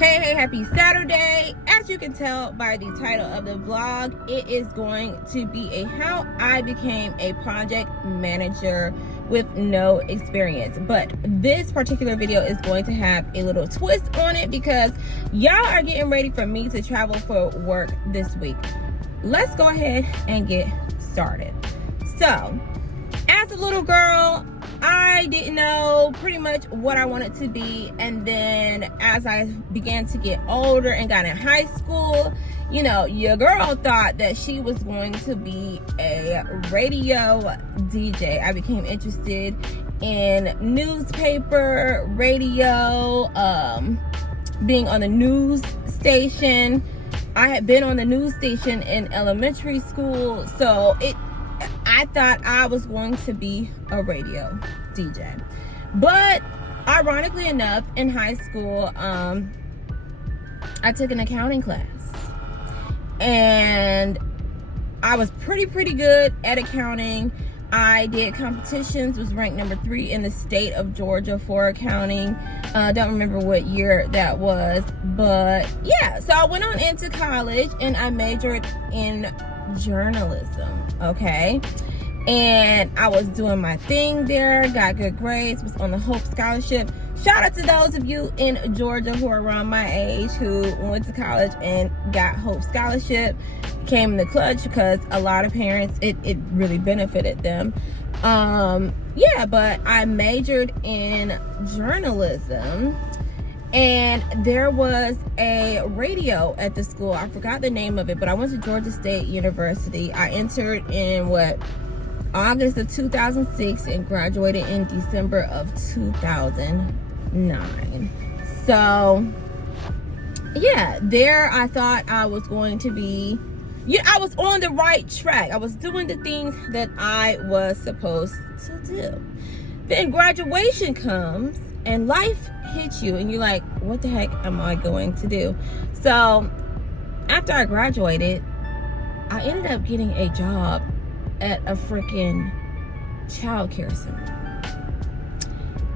Hey, happy Saturday. As you can tell by the title of the vlog, it is going to be a how I became a project manager with no experience. But this particular video is going to have a little twist on it because y'all are getting ready for me to travel for work this week. Let's go ahead and get started. So, as a little girl, I didn't know pretty much what I wanted to be, and then as I began to get older and got in high school, you know, your girl thought that she was going to be a radio DJ. I became interested in newspaper, radio, being on the news station. I had been on the news station in elementary school, so I thought I was going to be a radio DJ. But ironically enough, in high school, I took an accounting class. And I was pretty good at accounting. I did competitions, was ranked number 3 in the state of Georgia for accounting. Don't remember what year that was. But yeah, so I went on into college and I majored in journalism, okay? And I was doing my thing there, got good grades, was on the Hope Scholarship. Shout out to those of you in Georgia who are around my age who went to college and got Hope Scholarship, came in the clutch because a lot of parents, it really benefited them. Yeah, but I majored in journalism. And there was a radio at the school. I forgot the name of it, but I went to Georgia State University. I entered in August of 2006 and graduated in December of 2009. So yeah, there I thought I was going to be, I was on the right track. I was doing the things that I was supposed to do. Then graduation comes and life hits you and you're like, what the heck am I going to do? So after I graduated, I ended up getting a job at a freaking childcare center.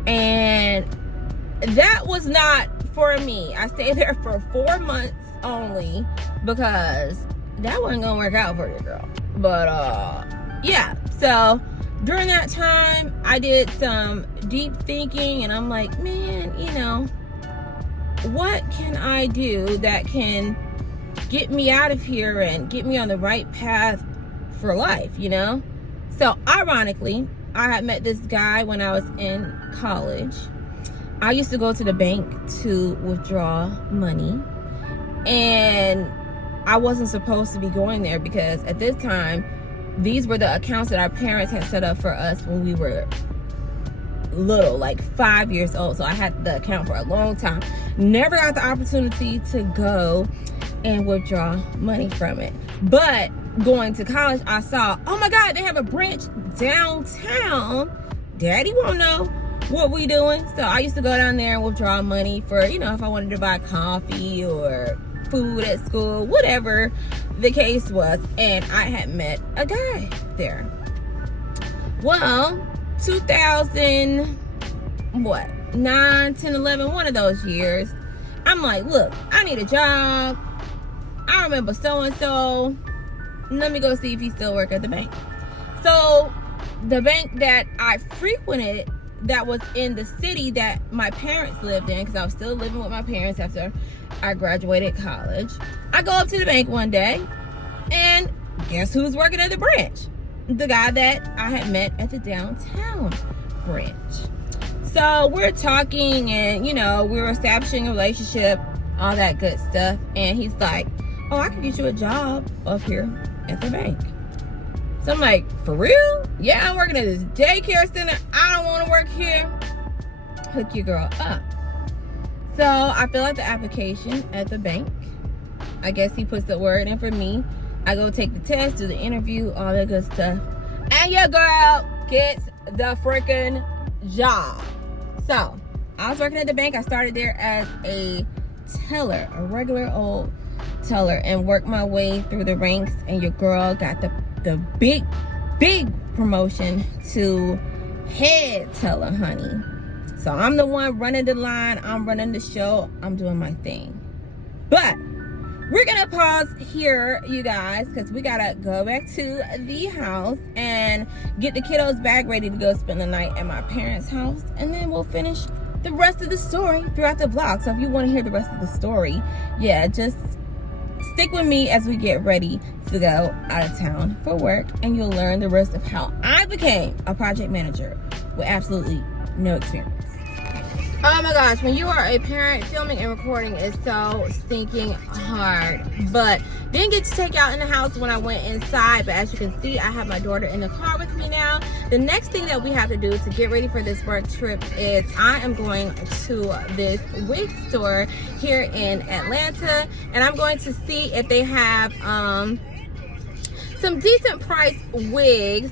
And that was not for me. I stayed there for 4 months only because that wasn't gonna work out for you, girl. But yeah, so during that time, I did some deep thinking and I'm like, man, you know, what can I do that can get me out of here and get me on the right path for life, you know? So ironically, I had met this guy when I was in college. I used to go to the bank to withdraw money, and I wasn't supposed to be going there because at this time, these were the accounts that our parents had set up for us when we were little, like 5 years old. So I had the account for a long time. Never got the opportunity to go and withdraw money from it. But going to college, I saw, oh my God, they have a branch downtown. Daddy won't know what we doing. So I used to go down there and withdraw money for, you know, if I wanted to buy coffee or food at school, whatever the case was. And I had met a guy there. Well, 2009, 10, 11, one of those years, I'm like, look, I need a job. I remember so-and-so. Let me go see if he still work at the bank. So the bank that I frequented, that was in the city that my parents lived in, because I was still living with my parents after I graduated college. I go up to the bank one day, and guess who's working at the branch? The guy that I had met at the downtown branch. So we're talking and, you know, we were establishing a relationship, all that good stuff. And he's like, oh, I can get you a job up here at the bank. So I'm like, for real? Yeah, I'm working at this daycare center. I don't want to work here. Hook your girl up. So I fill out the application at the bank. I guess he puts the word in for me. I go take the test, do the interview, all that good stuff. And your girl gets the freaking job. So I was working at the bank. I started there as a teller, a regular old teller, and worked my way through the ranks. And your girl got the big promotion to head teller, honey. So I'm the one running the line. I'm running the show. I'm doing my thing. But we're gonna pause here, you guys, because we gotta go back to the house and get the kiddos back ready to go spend the night at my parents' house, and then we'll finish the rest of the story throughout the vlog. So if you want to hear the rest of the story, yeah, just stick with me as we get ready to go out of town for work, and you'll learn the rest of how I became a project manager with absolutely no experience. Oh my gosh, when you are a parent, filming and recording is so stinking hard. But didn't get to take out in the house when I went inside, but as you can see, I have my daughter in the car with me now. The next thing that we have to do to get ready for this work trip is I am going to this wig store here in Atlanta, and I'm going to see if they have some decent price wigs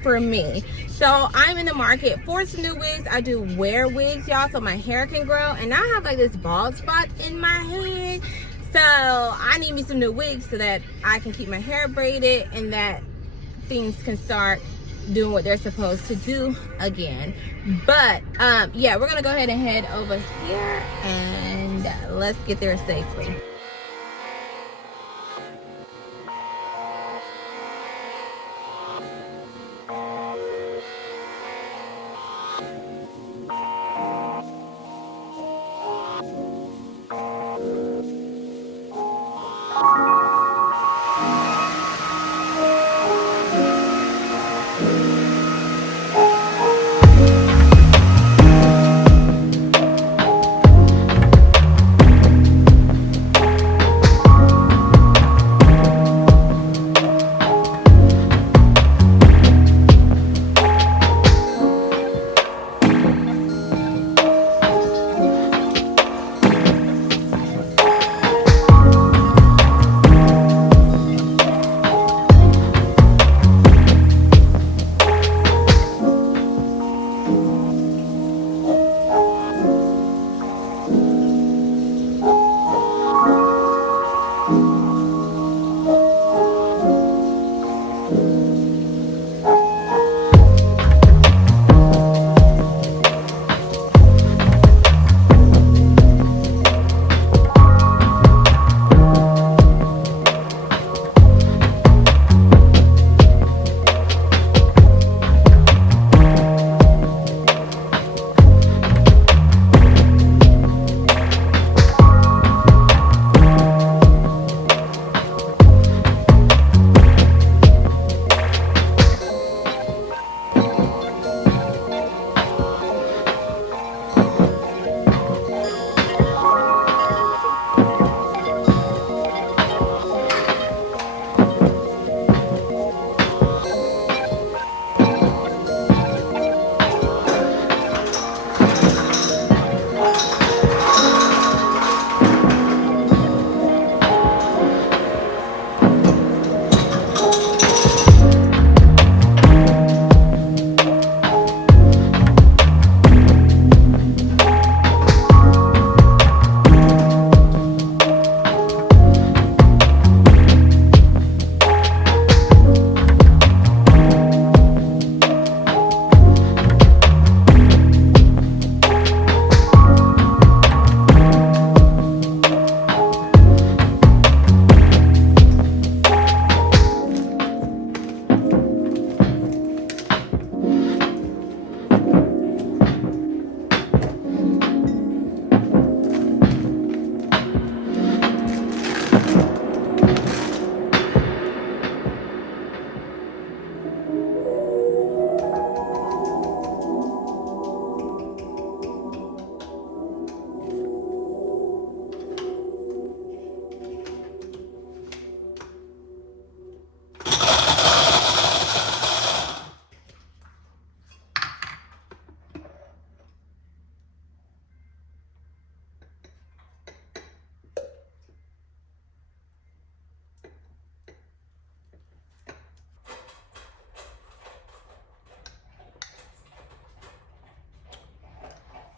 for me. So I'm in the market for some new wigs. I do wear wigs, y'all, so my hair can grow. And now I have like this bald spot in my head. So I need me some new wigs so that I can keep my hair braided and that things can start doing what they're supposed to do again. But yeah, we're gonna go ahead and head over here and let's get there safely.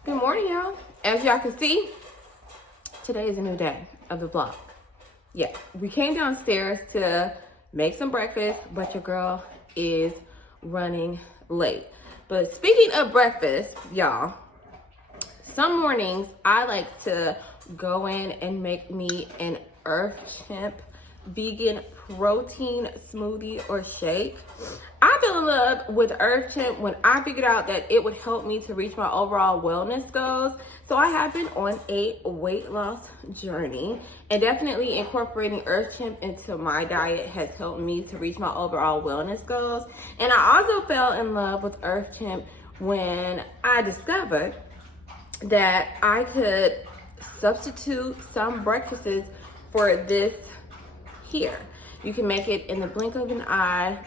Good morning, y'all. As y'all can see, today is a new day of the vlog. Yeah, we came downstairs to make some breakfast, but your girl is running late. But speaking of breakfast, y'all, some mornings I like to go in and make me an EARTHCHIMP vegan protein smoothie or shake. I fell in love with EARTHCHIMP when I figured out that it would help me to reach my overall wellness goals. So I have been on a weight loss journey, and definitely incorporating EARTHCHIMP into my diet has helped me to reach my overall wellness goals. And I also fell in love with EARTHCHIMP when I discovered that I could substitute some breakfasts for this here. You can make it in the blink of an eye,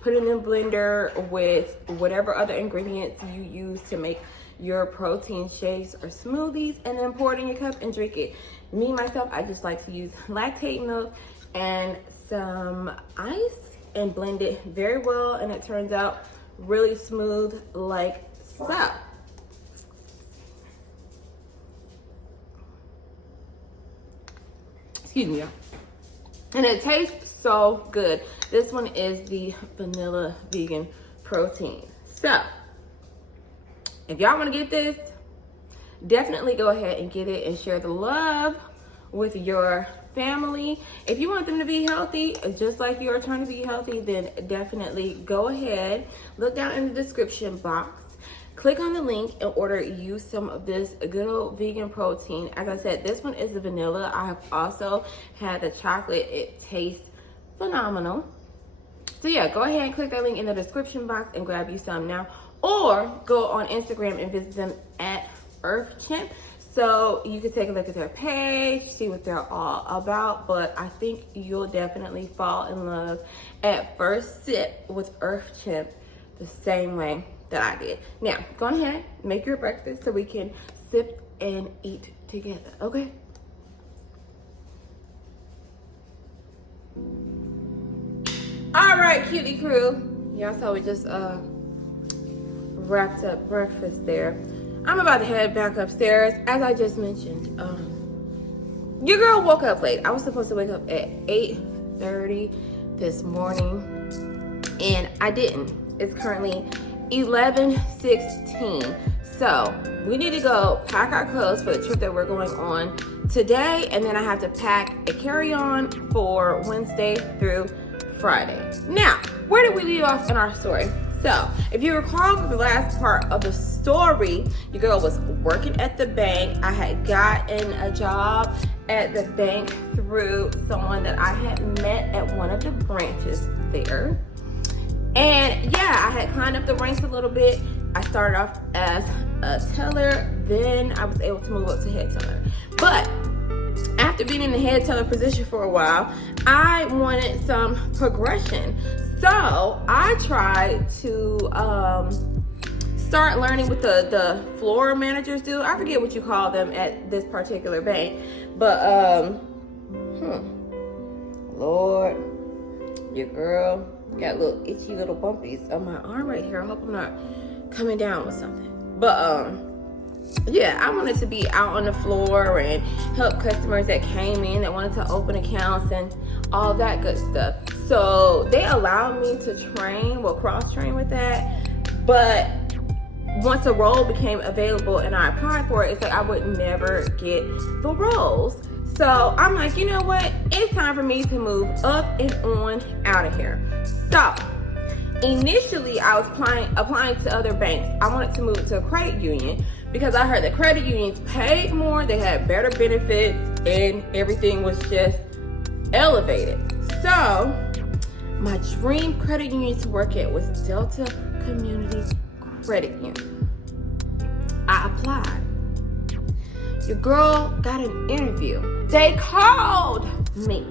put it in a blender with whatever other ingredients you use to make your protein shakes or smoothies, and then pour it in your cup and drink it. Me, myself, I just like to use lactate milk and some ice and blend it very well, and it turns out really smooth like so. Excuse me, y'all. And it tastes so good. This one is the vanilla vegan protein. So, if y'all want to get this, definitely go ahead and get it and share the love with your family. If you want them to be healthy, just like you are trying to be healthy, then definitely go ahead. Look down in the description box. Click on the link and order you some of this good old vegan protein. As I said, this one is the vanilla. I have also had the chocolate. It tastes phenomenal. So yeah, go ahead and click that link in the description box and grab you some now. Or go on Instagram and visit them at EARTHCHIMP, so you can take a look at their page, see what they're all about. But I think you'll definitely fall in love at first sip with EARTHCHIMP the same way that I did. Now, go ahead, make your breakfast so we can sip and eat together, okay? All right, cutie crew. Y'all saw we just wrapped up breakfast there. I'm about to head back upstairs. As I just mentioned, your girl woke up late. I was supposed to wake up at 8:30 this morning, and I didn't. It's currently 11:16. So we need to go pack our clothes for the trip that we're going on today, and then I have to pack a carry-on for Wednesday through Friday. Now, where did we leave off in our story? So, if you recall from the last part of the story, your girl was working at the bank. I had gotten a job at the bank through someone that I had met at one of the branches there. And yeah, I had climbed up the ranks a little bit. I started off as a teller, then I was able to move up to head teller. But after being in the head teller position for a while, I wanted some progression. So I tried to start learning what the floor managers do. I forget what you call them at this particular bank. But, Lord, your girl got little itchy little bumpies on my arm right here. I hope I'm not coming down with something. But, yeah, I wanted to be out on the floor and help customers that came in that wanted to open accounts and all that good stuff. So they allowed me to train, cross-train with that. But once a role became available and I applied for it, it's like I would never get the roles. So I'm like, you know what? It's time for me to move up and on out of here. So initially, I was applying to other banks. I wanted to move to a credit union because I heard the credit unions paid more, they had better benefits, and everything was just elevated. So my dream credit union to work at was Delta Community Credit Union. I applied. Your girl got an interview. They called me.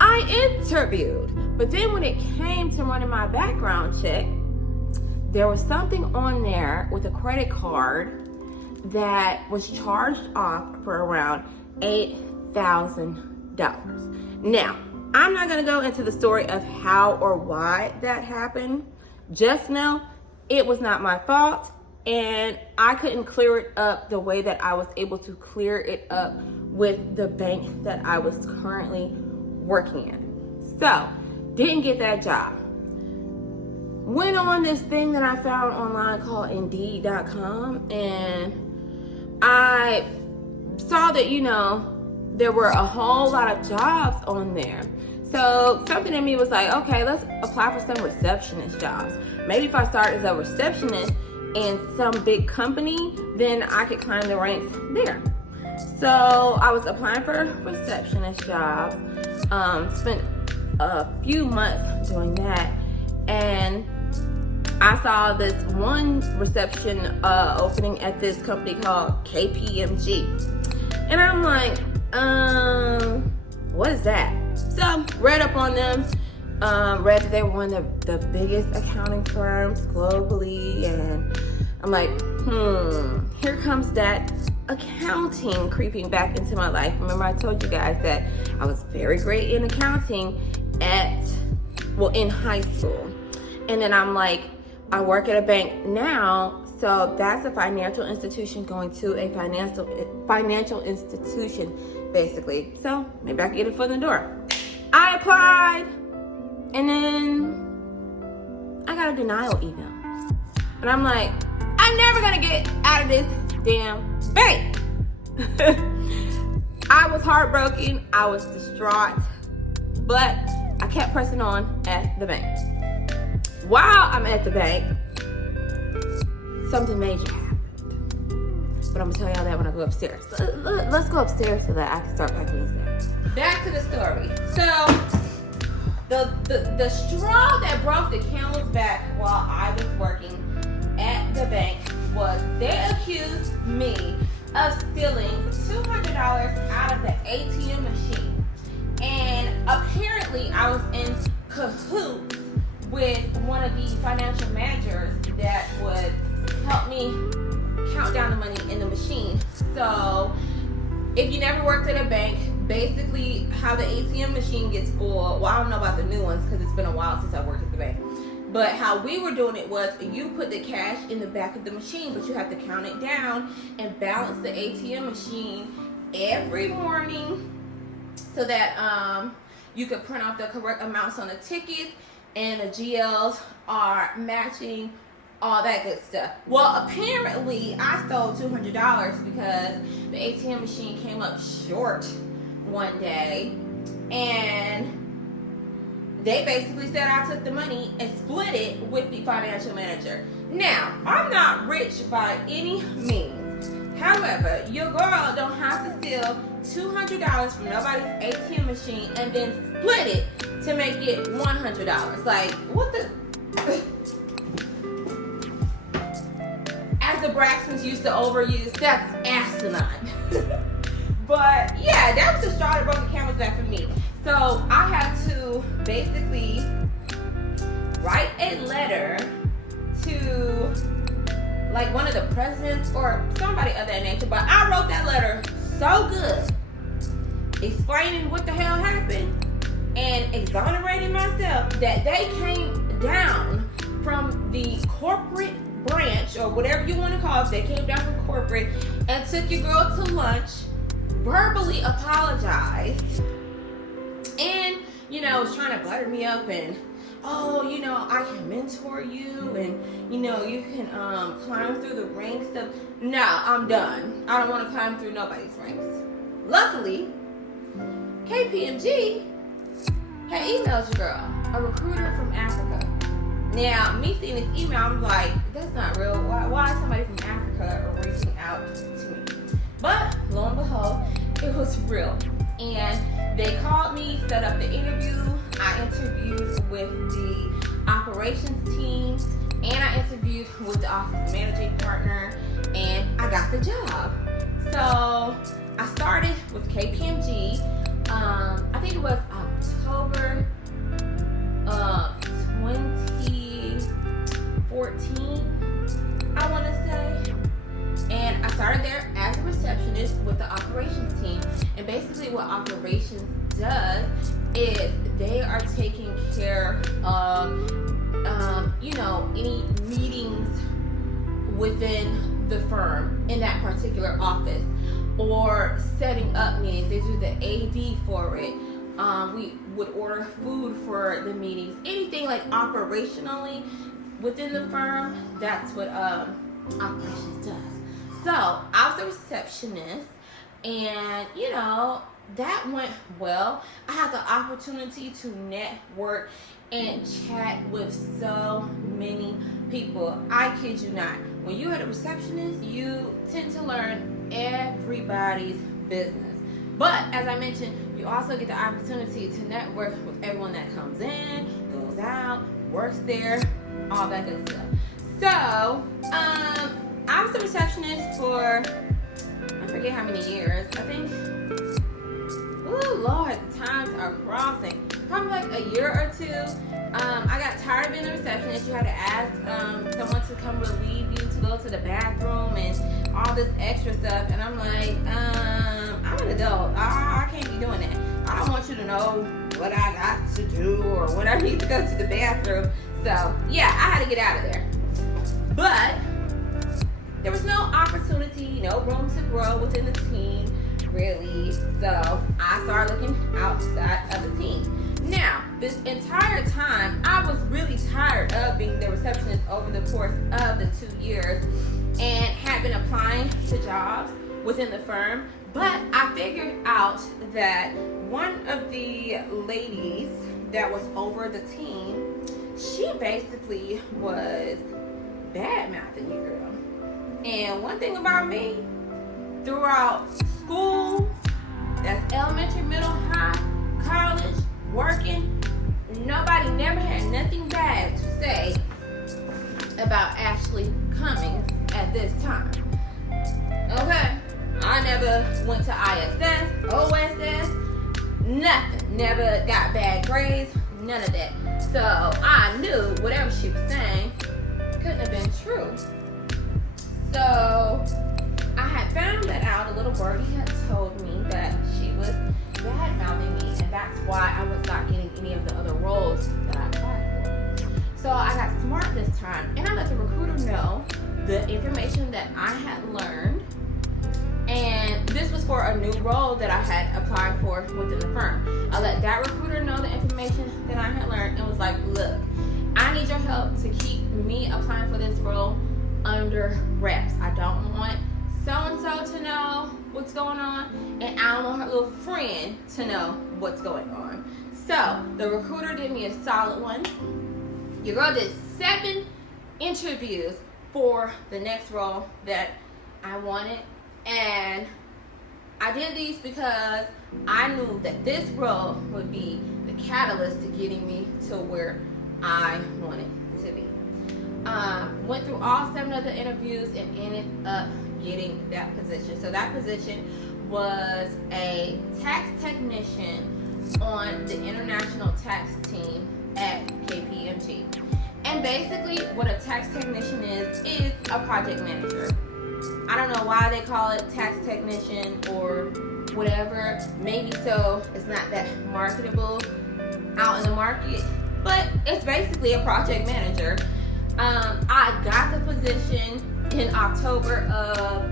I interviewed. But then when it came to running my background check, there was something on there with a credit card that was charged off for around $8,000. Now, I'm not gonna go into the story of how or why that happened. Just know it was not my fault, and I couldn't clear it up the way that I was able to clear it up with the bank that I was currently working in. So, didn't get that job. Went on this thing that I found online called Indeed.com, and I saw that, you know, there were a whole lot of jobs on there. So something in me was like, okay, let's apply for some receptionist jobs. Maybe if I start as a receptionist in some big company, then I could climb the ranks there. So I was applying for receptionist jobs, spent a few months doing that, and I saw this one reception opening at this company called KPMG. And I'm like, what is that? So read up on them, read that they were one of the biggest accounting firms globally, and I'm like, here comes that accounting creeping back into my life. Remember I told you guys that I was very great in accounting in high school. And then I'm like, I work at a bank now, so that's a financial institution going to a financial institution, basically. So maybe I can get a foot in the door. I applied, and then I got a denial email. And I'm like, I'm never gonna get out of this damn bank. I was heartbroken, I was distraught, but I kept pressing on at the bank. While I'm at the bank, something major happened. But I'm gonna tell y'all that when I go upstairs. Let's go upstairs so that I can start packing this down. Back to the story. So, the straw that broke the camel's back while I was working at the bank was they accused me of stealing $200 out of the ATM machine. And apparently I was in cahoots with one of the financial managers that would help me count down the money in the machine. So if you never worked at a bank, basically how the ATM machine gets full, well, I don't know about the new ones because it's been a while since I worked at the bank, but how we were doing it was you put the cash in the back of the machine, but you have to count it down and balance the ATM machine every morning so that you could print off the correct amounts on the ticket and the GLs are matching, all that good stuff. Well, apparently I stole $200 because the ATM machine came up short one day, and they basically said I took the money and split it with the financial manager. Now, I'm not rich by any means. However, your girl don't have to steal $200 from nobody's ATM machine and then split it to make it $100. Like, what the... As the Braxtons used to overuse, that's asinine. But yeah, that was the straw that broke the camel's back for me. So I had to basically write a letter to like one of the presidents or somebody of that nature. But I wrote that letter so good, explaining what the hell happened and exonerating myself, that they came down from the corporate branch or whatever you want to call it. They came down from corporate and took your girl to lunch, verbally apologized, and you know, was trying to butter me up and, oh, you know, I can mentor you and you know, you can climb through the ranks stuff. No, I'm done. I don't want to climb through nobody's ranks. Luckily, KPMG had emailed your girl, a recruiter from Africa. Now, me seeing this email, I'm like, that's not real. Why is somebody from Africa reaching out to me? But lo and behold, it was real. And they called me, set up the interview. I interviewed with the operations team, and I interviewed with the office managing partner, and I got the job. So I started with KPMG. I think it was October 2014, I want to say. And I started there as a receptionist with the operations team. And basically what operations does is they are taking care of, you know, any meetings within the firm in that particular office, or setting up meetings. They do the AV for it. We would order food for the meetings. Anything like operationally within the firm, that's what operations does. So I was a receptionist, and you know, that went well. I had the opportunity to network and chat with so many people. I kid you not. When you're a receptionist, you tend to learn everybody's business. But as I mentioned, you also get the opportunity to network with everyone that comes in, goes out, works there, all that good stuff. So, I was a receptionist for, I forget how many years. I think, oh Lord, the times are crossing. Probably like a year or two. I got tired of being a receptionist. You had to ask someone to come relieve you, to go to the bathroom and all this extra stuff. And I'm like, I'm an adult. I can't be doing that. I don't want you to know what I got to do or when I need to go to the bathroom. So yeah, I had to get out of there. But there was no opportunity, no room to grow within the team, really. So I started looking outside of the team. Now, this entire time, I was really tired of being the receptionist over the course of the 2 years and had been applying to jobs within the firm. But I figured out that one of the ladies that was over the team, she basically was bad-mouthing you, girl. And one thing about me, throughout school, that's elementary, middle, high, college, working, nobody never had nothing bad to say about Ashley Cummings at this time. Okay? I never went to ISS, OSS, nothing. Never got bad grades, none of that. So I knew whatever she was saying couldn't have been true. So I had found that out. A little birdie had told me that she was bad-mouthing me, and that's why I was not getting any of the other roles that I applied for. So I got smart this time, and I let the recruiter know the information that I had learned, and this was for a new role that I had applied for within the firm. I let that recruiter know the information that I had learned and was like, look, I need your help to keep me applying for this role under wraps. I don't want so-and-so to know what's going on, and I don't want her little friend to know what's going on. So the recruiter did me a solid one. Your girl did 7 interviews for the next role that I wanted, and I did these because I knew that this role would be the catalyst to getting me to where I wanted to be. Went through all 7 of the interviews and ended up getting that position. So that position was a tax technician on the international tax team at KPMG. And basically what a tax technician is a project manager. I don't know why they call it tax technician or whatever. Maybe so it's not that marketable out in the market, but it's basically a project manager. I got the position in October of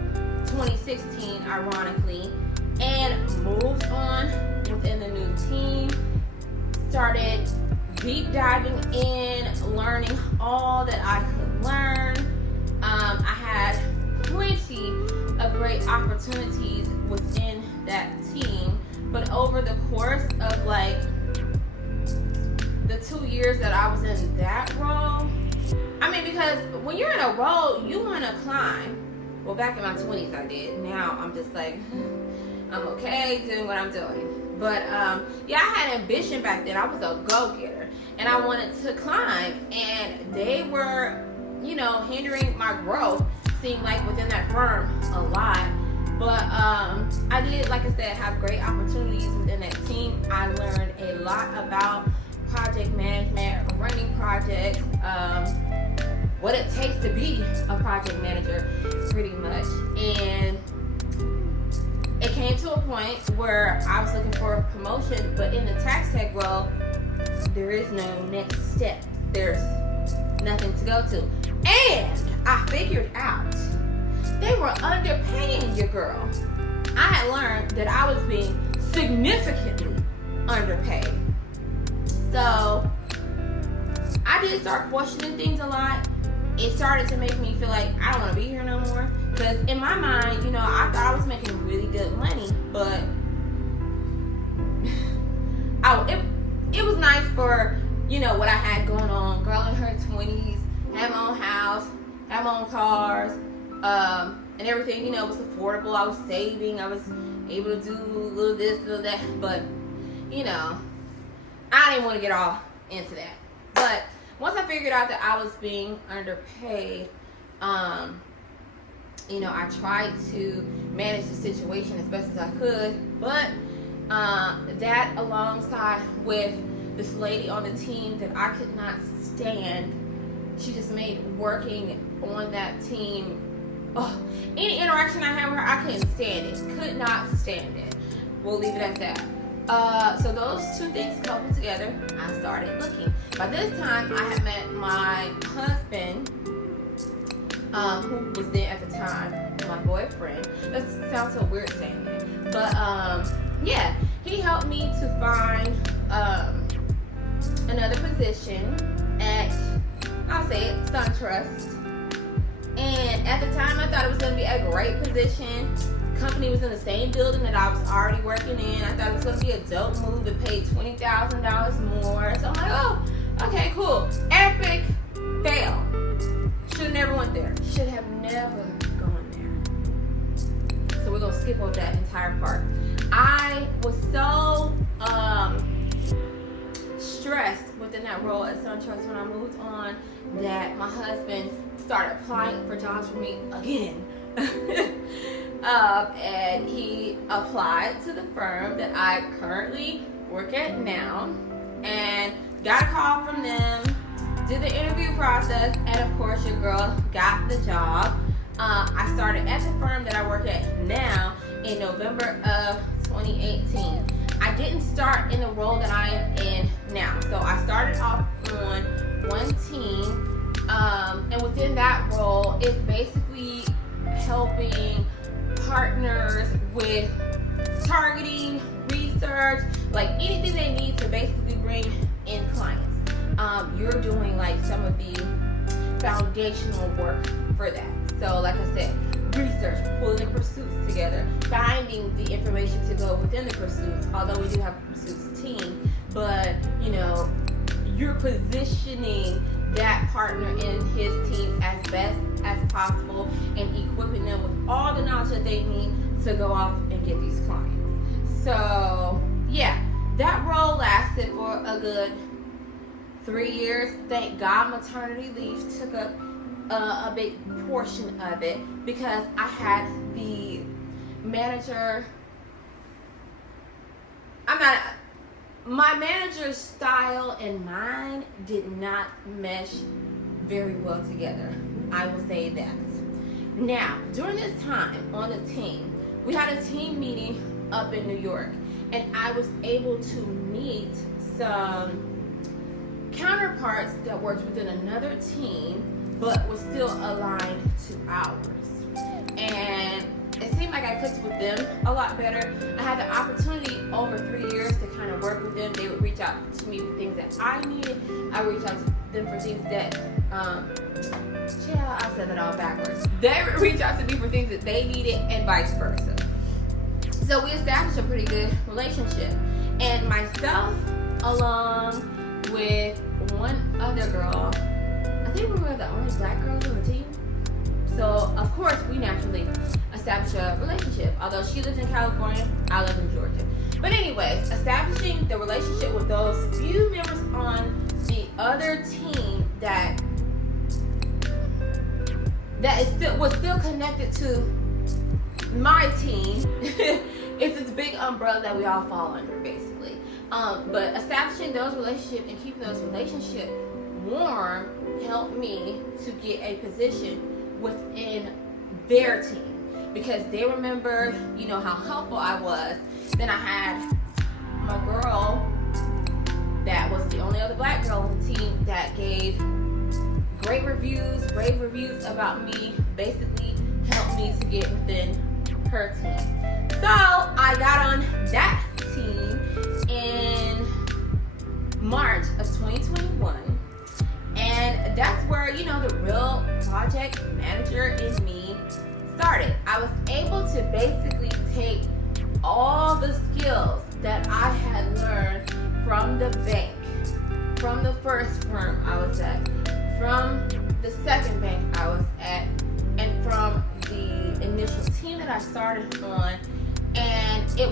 2016, ironically, and moved on within the new team. Started deep diving in, learning all that I could learn. I had plenty of great opportunities within that team, but over the course of like the 2 years that I was in that role, I mean, because when you're in a role, you want to climb. Well, back in my 20s I did. Now I'm just like, I'm okay doing what I'm doing. But yeah, I had ambition back then. I was a go-getter, and I wanted to climb, and they were, you know, hindering my growth, seemed like, within that firm a lot. But I did, like I said, have great opportunities within that team. I learned a lot about project management, running projects, what it takes to be a project manager, pretty much. And it came to a point where I was looking for a promotion, but in the tax tech role, there is no next step. There's nothing to go to. And I figured out they were underpaying your girl. I had learned that I was being significantly underpaid. So I did start questioning things a lot. It started to make me feel like I don't want to be here no more. Because in my mind, you know, I thought I was making really good money, but it was nice for, you know, what I had going on. Girl in her 20s, had my own house, had my own cars, and everything, you know, was affordable. I was saving. I was able to do a little this, little that. But, you know, I didn't want to get all into that. But once I figured out that I was being underpaid, you know, I tried to manage the situation as best as I could. But that alongside with this lady on the team that I could not stand, she just made working on that team, any interaction I had with her, I couldn't stand it. Could not stand it. We'll leave it at that. So those two things coupled together, I started looking. By this time, I had met my husband, who was then at the time my boyfriend. That sounds so weird saying it, but yeah, he helped me to find another position at, I'll say it, SunTrust. And at the time, I thought it was going to be a great position. Company was in the same building that I was already working in. I thought it was going to be a dope move. It paid $20,000 more. So I'm like, oh, okay, cool. Epic fail. Should have never went there. Should have never gone there. So we're going to skip over that entire part. I was so stressed within that role at SunTrust when I moved on that my husband started applying for jobs for me again. And he applied to the firm that I currently work at now and got a call from them, did the interview process, and of course your girl got the job. I started at the firm that I work at now in November of 2018. I didn't start in the role that I am in now. So I started off on one team, and within that role, it's basically helping partners with targeting, research, like anything they need to basically bring in clients. You're doing like some of the foundational work for that. So like I said, research, pulling pursuits together, finding the information to go within the pursuits, although we do have a pursuits team, but you know, you're positioning that partner in his team as best as possible and equipping them with all the knowledge that they need to go off and get these clients. So yeah, that role lasted for a good 3 years. Thank God maternity leave took up a big portion of it because I had the manager. My manager's style and mine did not mesh very well together. I will say that. Now, during this time on the team, we had a team meeting up in New York, and I was able to meet some counterparts that worked within another team but was still aligned to ours. And it seemed like I clicked with them a lot better. I had the opportunity over 3 years to kind of work with them. They would reach out to me for things that I needed. I would reach out to them for things that, I said that all backwards. They would reach out to me for things that they needed and vice versa. So we established a pretty good relationship. And myself, along with one other girl, I think we were the only black girls on the team. So, of course, we naturally established a relationship. Although she lives in California, I live in Georgia. But anyways, establishing the relationship with those few members on the other team that was still connected to my team. It's this big umbrella that we all fall under, basically. But establishing those relationships and keeping those relationships warm helped me to get a position within their team because they remembered, you know, how helpful I was. Then I had my girl that was the only other black girl on the team that gave great reviews, rave reviews about me, basically helped me to get within her team. So I got on that team in March of 2021. And that's where, you know, the real project manager in me started.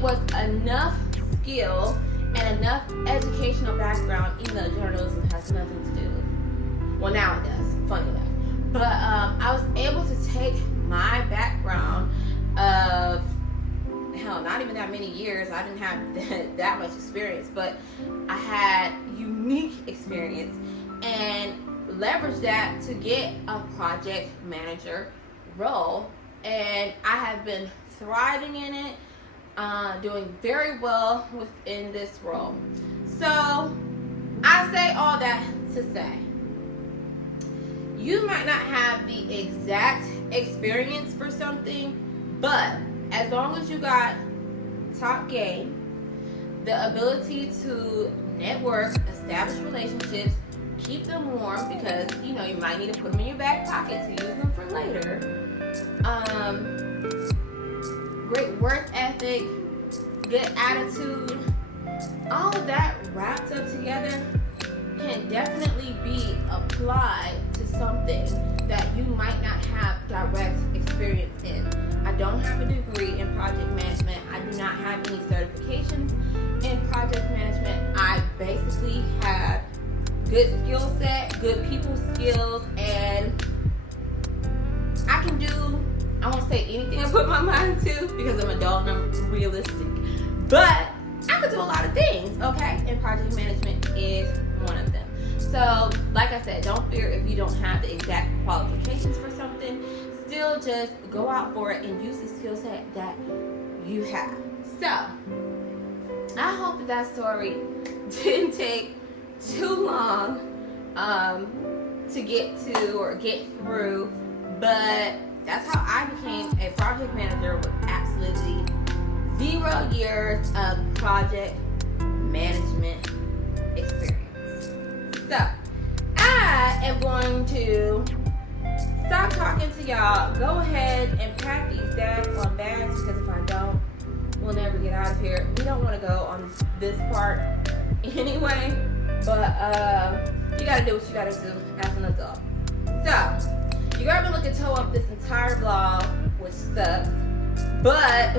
was enough skill and enough educational background, even though journalism has nothing to do with it. Well, now it does, funny enough. But I was able to take my background of, hell, not even that many years. I didn't have that much experience, but I had unique experience and leverage that to get a project manager role. And I have been thriving in it, doing very well within this role. So I say all that to say, you might not have the exact experience for something, but as long as you got top game, the ability to network, establish relationships, keep them warm, because you know you might need to put them in your back pocket to use them for later. Great work ethic, good attitude, all of that wrapped up together can definitely be applied to something that you might not have direct experience in. I don't have a degree in project management. I do not have any certifications in project management. I basically have good skill set, good people skills, and I can do, I won't say anything I put my mind to because I'm an adult and I'm realistic, but I could do a lot of things, okay? And project management is one of them. So, like I said, don't fear if you don't have the exact qualifications for something. Still just go out for it and use the skill set that you have. So, I hope that story didn't take too long to get to or get through, but that's how I became a project manager with absolutely 0 years of project management experience. So, I am going to stop talking to y'all. Go ahead and pack these bags on bags, because if I don't, we'll never get out of here. We don't want to go on this part anyway, but you gotta do what you gotta do as an adult. So, you gotta look at toe up this entire vlog, which sucks, but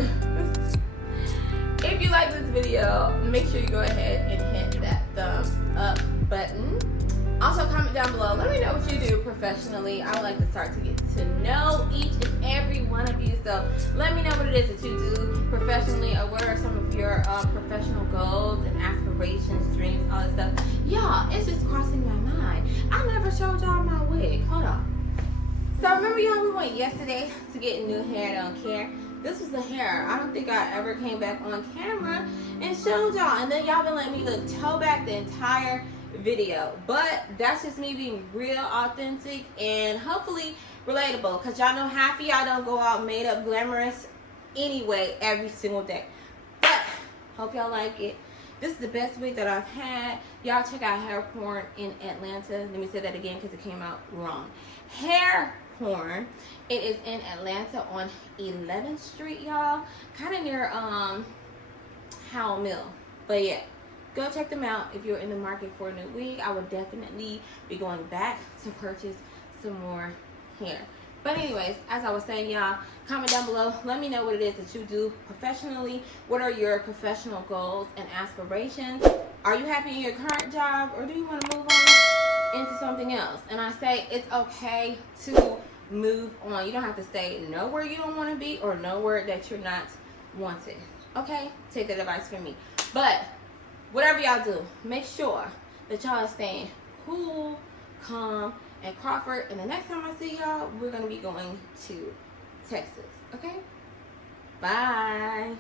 if you like this video, make sure you go ahead and hit that thumbs up button. Also, comment down below. Let me know what you do professionally. I would like to start to get to know each and every one of you. So let me know what it is that you do professionally, or what are some of your professional goals and aspirations, dreams, all this stuff. Y'all, it's just crossing my mind. I never showed y'all my wig. Hold on. So remember, y'all, we went yesterday to get new hair. Don't care. This was the hair. I don't think I ever came back on camera and showed y'all. And then y'all been letting me look toe back the entire video. But that's just me being real, authentic, and hopefully relatable. Because y'all know half of y'all don't go out made up glamorous anyway every single day. But hope y'all like it. This is the best wig that I've had. Y'all check out Hair Porn in Atlanta. Let me say that again because it came out wrong. Hair Porn. It is in Atlanta on 11th Street, y'all. Kind of near Howell Mill. But yeah, go check them out if you're in the market for a new wig. I would definitely be going back to purchase some more hair. But anyways, as I was saying, y'all, comment down below. Let me know what it is that you do professionally. What are your professional goals and aspirations? Are you happy in your current job, or do you want to move on into something else? And I say it's okay to move on. You don't have to stay nowhere you don't want to be, or nowhere that you're not wanted. Okay? Take that advice from me. But whatever y'all do, make sure that y'all are staying cool, calm, and Crawford. And the next time I see y'all, we're going to be going to Texas. Okay? Bye.